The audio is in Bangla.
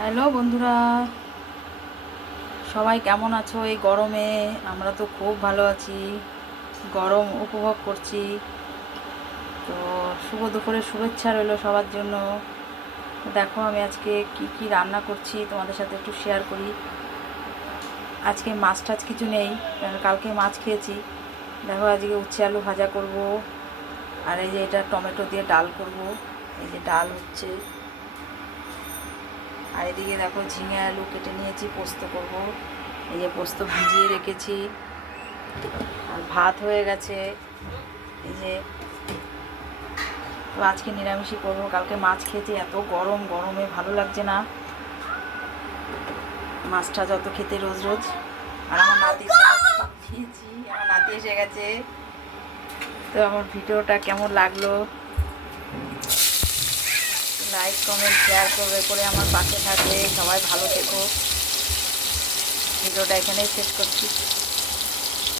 হ্যালো বন্ধুরা, সবাই কেমন আছো এই গরমে? আমরা তো খুব ভালো আছি, গরম উপভোগ করছি। তো শুভ দুপুরের শুভেচ্ছা রইলো সবার জন্য। তো দেখো আমি আজকে কি কি রান্না করছি তোমাদের সাথে একটু শেয়ার করি। আজকে মাছ টাছ কিছু নেই, কারণ কালকে মাছ খেয়েছি। দেখো আজকে উচ্ছে আলু ভাজা করব, আর এই যে এটা টমেটো দিয়ে ডাল করব। এই যে ডাল হচ্ছে, আর এদিকে দেখো ঝিঙে আলু কেটে নিয়েছি, পোস্ত করব। এই যে পোস্ত ভিজিয়ে রেখেছি, আর ভাত হয়ে গেছে। এই যে, তো আজকে নিরামিষই করবো। কালকে মাছ খেয়েছি, এত গরম, গরমে ভালো লাগছে না মাছটা যত খেতে রোজ রোজ। আর আমার নাতি খেয়েছি, আমার নাতি এসে গেছে। তো আমার ভিডিওটা কেমন লাগলো লাইক কমেন্ট শেয়ার করবে, করে আমার পাশে থাকবে। সবাই ভালো থেকো। ভিডিওটা এখানেই শেষ করছি।